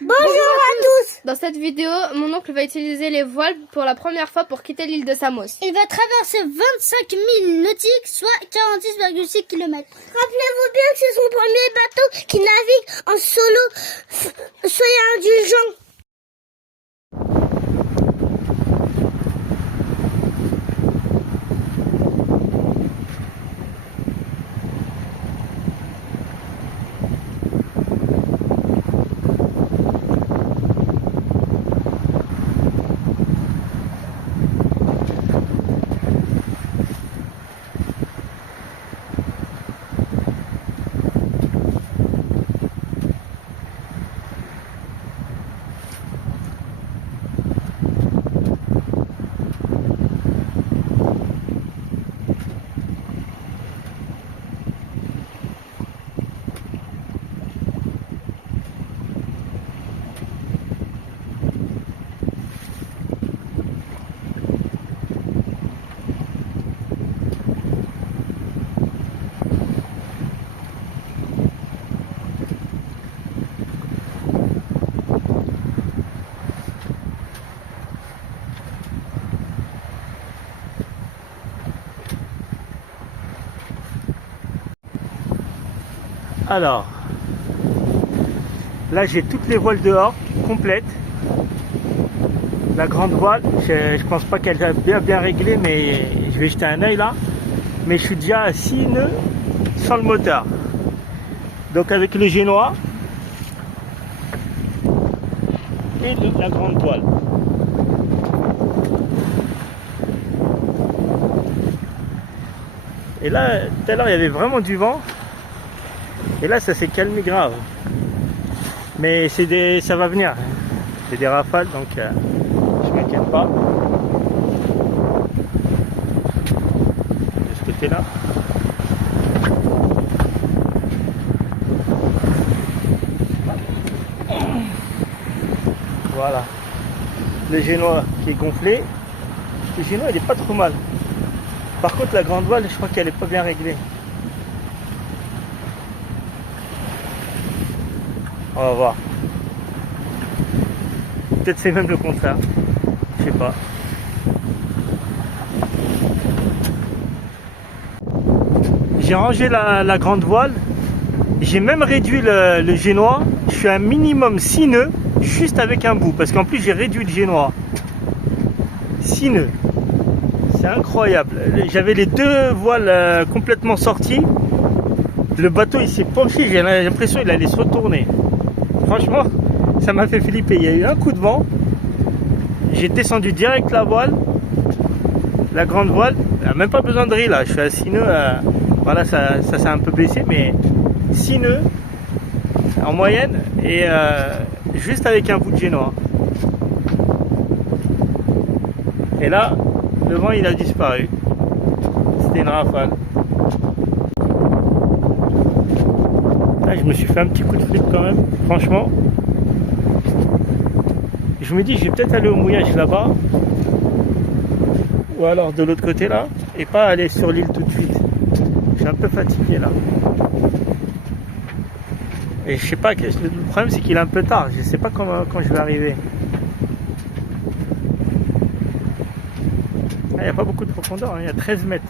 Bonjour à tous. Dans cette vidéo, mon oncle va utiliser les voiles pour la première fois pour quitter l'île de Samos. Il va traverser 25 000 nautiques, soit 46,6 km. Rappelez-vous bien que c'est son premier bateau qui navigue en solo. Soyez indulgents. Alors, là j'ai toutes les voiles dehors, complètes. La grande voile, je pense pas qu'elle a bien réglée, mais je vais jeter un œil là. Mais je suis déjà à 6 nœuds sans le moteur. Donc avec le génois et la grande voile. Et là, tout à l'heure il y avait vraiment du vent. Et là, ça s'est calmé grave. Mais ça va venir. C'est des rafales, donc je m'inquiète pas. De ce côté-là. Voilà. Le génois qui est gonflé. Le génois, il est pas trop mal. Par contre, la grande voile, je crois qu'elle est pas bien réglée. On va voir. Peut-être c'est même le contraire. Je sais pas. J'ai rangé la grande voile. J'ai même réduit le génois. Je suis à un minimum 6 nœuds juste avec un bout. Parce qu'en plus j'ai réduit le génois. 6 nœuds. C'est incroyable. J'avais les deux voiles complètement sorties. Le bateau il s'est penché. J'ai l'impression qu'il allait se retourner. Franchement, ça m'a fait flipper. Il y a eu un coup de vent. J'ai descendu direct la voile. La grande voile. Même pas besoin de riz là. Je suis à 6 nœuds. Voilà, ça s'est un peu baissé. Mais 6 nœuds en moyenne. Et juste avec un bout de génois. Et là, le vent il a disparu. C'était une rafale. Je me suis fait un petit coup de flip quand même, franchement. Je me dis, je vais peut-être aller au mouillage là-bas, ou alors de l'autre côté là, et pas aller sur l'île tout de suite. Je suis un peu fatigué là. Et je sais pas, le problème c'est qu'il est un peu tard, je sais pas quand je vais arriver. Il n'y a pas beaucoup de profondeur, il y a 13 mètres.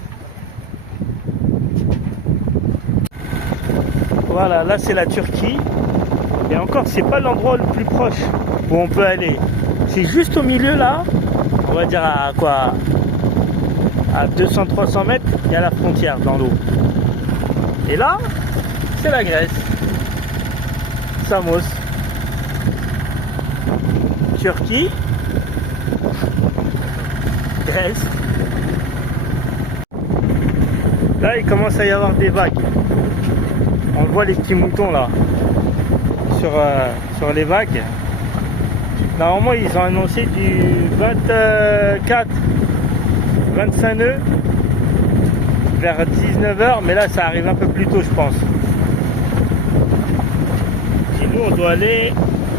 Voilà, là c'est la Turquie. Et encore, c'est pas l'endroit le plus proche où on peut aller. C'est juste au milieu là, on va dire à quoi, à 200-300 mètres, il y a la frontière dans l'eau. Et là, c'est la Grèce. Samos. Turquie. Grèce. Là, il commence à y avoir des vagues. On voit les petits moutons là sur les vagues. Normalement ils ont annoncé du 24 25 nœuds vers 19h, mais là ça arrive un peu plus tôt je pense. Et nous on doit aller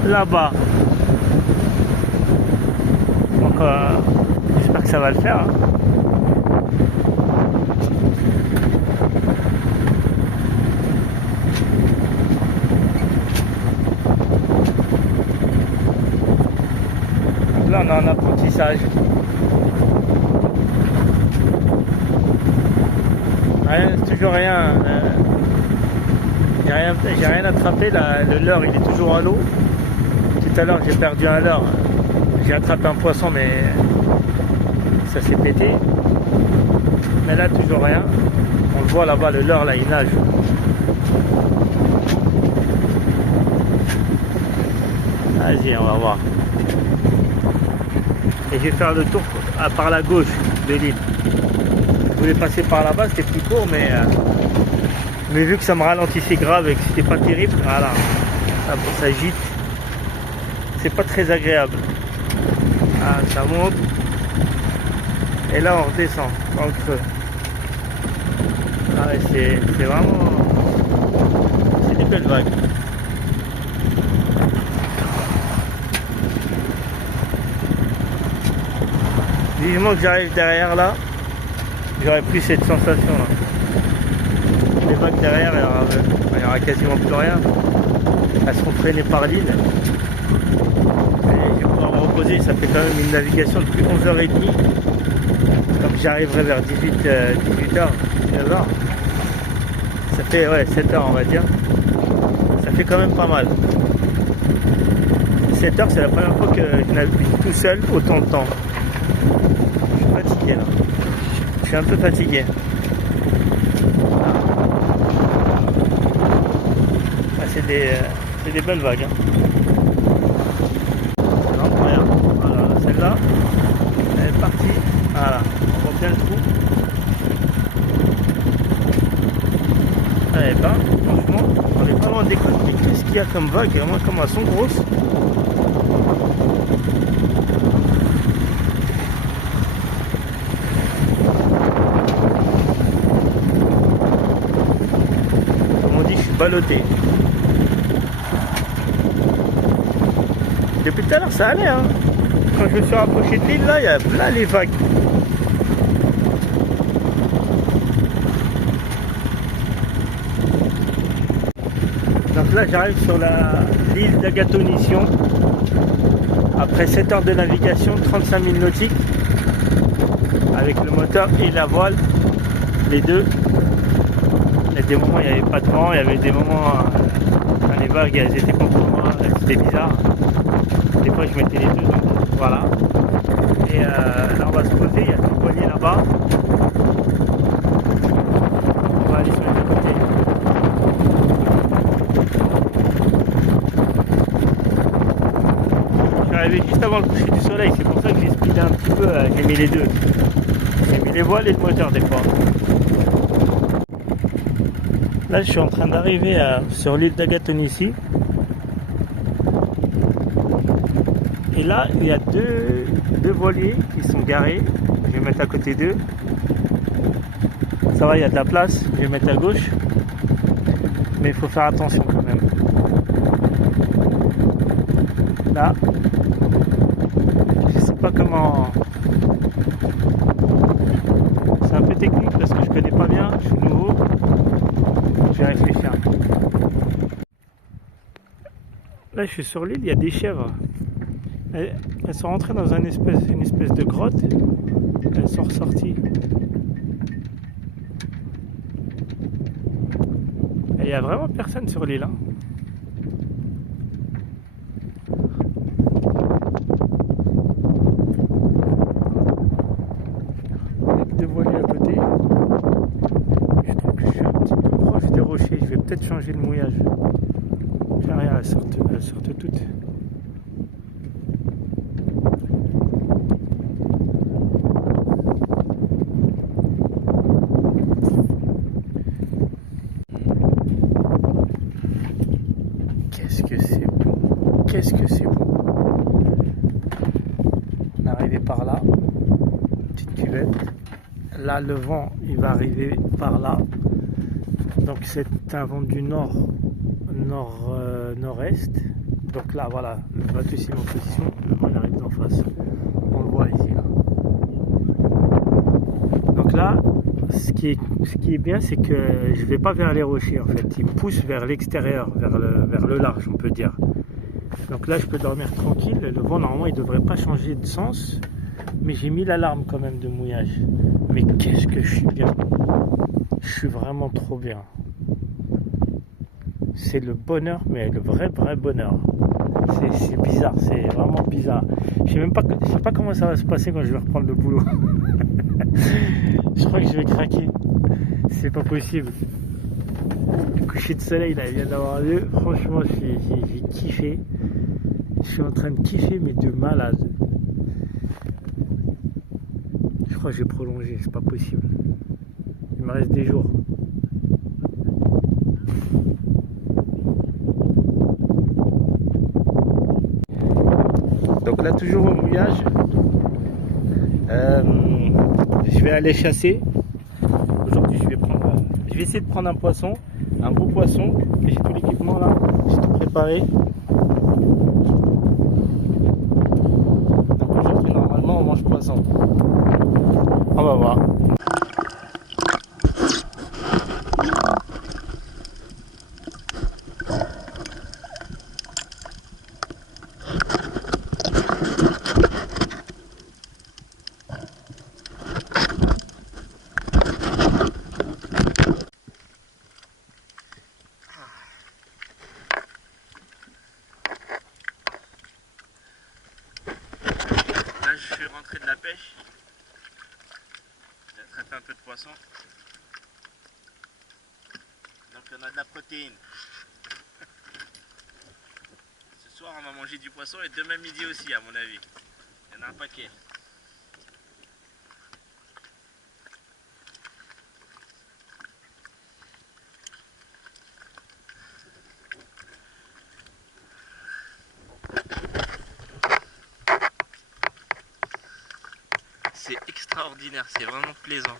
là-bas. Donc j'espère que ça va le faire, hein. est en apprentissage. Toujours rien. J'ai rien attrapé. Le leurre, il est toujours à l'eau. Tout à l'heure, j'ai perdu un leurre. J'ai attrapé un poisson, mais ça s'est pété. Mais là, toujours rien. On le voit là-bas, le leurre, là, il nage. Vas-y, on va voir. Et je vais faire le tour par la gauche de l'île. Je voulais passer par là-bas, c'était plus court, mais vu que ça me ralentissait grave et que c'était pas terrible, voilà, ça gîte. C'est pas très agréable. Ah, ça monte. Et là, on redescend dans le creux. Ah ouais, c'est vraiment... C'est des belles vagues. Vivement que j'arrive derrière là, j'aurais plus cette sensation là. Les vagues derrière, il y aura quasiment plus rien. Elles seront freinées par l'île. Et je vais pouvoir me reposer, ça fait quand même une navigation depuis 11h30. Donc j'arriverai vers 18h, 19h. Ça fait 7h on va dire. Ça fait quand même pas mal. 7h c'est la première fois que je navigue tout seul autant de temps. Fatigué là. Je suis un peu fatigué. Ah, c'est des belles vagues. Non, regarde. Voilà, celle-là, elle est partie. Voilà, on voit bien le trou. Elle est pas, franchement, on est pas loin des côtes. Mais qu'est-ce qu'il y a comme vague? Vraiment, comme elles sont grosses. Ballotté. Depuis tout à l'heure ça allait hein. Quand je me suis rapproché de l'île là, il y a là les vagues. Donc là j'arrive sur l'île d'Agathonition. Après 7 heures de navigation, 35 000 nautiques. Avec le moteur et la voile, les deux. Il y a des moments où il n'y avait pas de vent, il y avait des moments quand les vagues elles étaient contre moi, c'était bizarre. Des fois je mettais les deux, donc voilà. Et là on va se poser, il y a tout le voilier là-bas. On va aller se mettre à côté. Je suis arrivé juste avant le coucher du soleil, c'est pour ça que j'ai speedé un petit peu, j'ai mis les deux. J'ai mis les voiles et le moteur des fois. Là, je suis en train d'arriver sur l'île d'Agathonicie. Et là, il y a deux voiliers qui sont garés. Je vais mettre à côté d'eux. Ça va, il y a de la place. Je vais mettre à gauche. Mais il faut faire attention quand même. Là, je sais pas comment... C'est un peu technique parce que je connais pas bien. Je suis nouveau. Je vais réfléchir. Là, je suis sur l'île, il y a des chèvres. Elles sont rentrées dans une espèce de grotte. Elles sont ressorties. Et il n'y a vraiment personne sur l'île. Hein. Avec deux voiliers à côté. Je trouve que je suis un petit peu proche des rochers. Je vais peut-être changer le mouillage. Regarde, elles sortent toutes. Qu'est-ce que c'est beau. Qu'est-ce que c'est beau. On est arrivé par là. Petite cuvette. Là, le vent, il va arriver par là. Donc c'est un vent du nord-est. Donc là, voilà, le bateau ici en position. Le vent arrive d'en face. On le voit ici. Là. Donc là, ce qui est bien, c'est que je ne vais pas vers les rochers en fait. Il me pousse vers l'extérieur, vers le large, on peut dire. Donc là, je peux dormir tranquille. Le vent, normalement, il devrait pas changer de sens. Mais j'ai mis l'alarme quand même de mouillage. Mais qu'est-ce que je suis bien. Je suis vraiment trop bien. C'est le bonheur, mais le vrai bonheur. C'est bizarre, c'est vraiment bizarre. Je sais pas comment ça va se passer quand je vais reprendre le boulot. Je crois que je vais craquer. C'est pas possible. Le coucher de soleil là, il vient d'avoir lieu. Franchement, j'ai kiffé. Je suis en train de kiffer, mais de malade. Je crois que je vais prolonger, c'est pas possible. Il me reste des jours. Donc là, toujours au mouillage. Je vais aller chasser. Aujourd'hui, je vais essayer de prendre un poisson, un beau poisson. J'ai tout l'équipement là, j'ai tout préparé. Donc aujourd'hui, normalement, on mange poisson. On va voir. Là, je suis rentré de la pêche. J'ai attrapé un peu de poisson. Donc on a de la protéine. Ce soir, on va manger du poisson et demain midi aussi, à mon avis. Il y en a un paquet. C'est extraordinaire, c'est vraiment plaisant.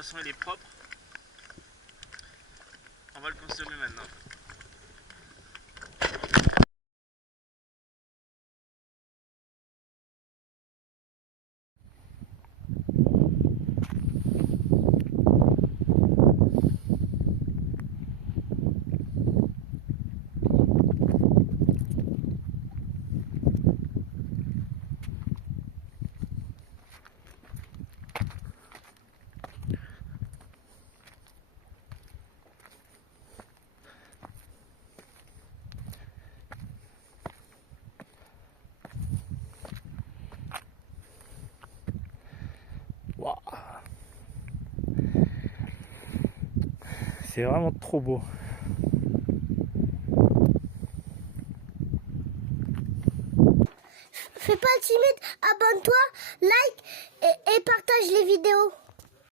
poisson il est propre. On va le consommer maintenant. Wow. C'est vraiment trop beau. Fais pas timide, abonne-toi, like et partage les vidéos.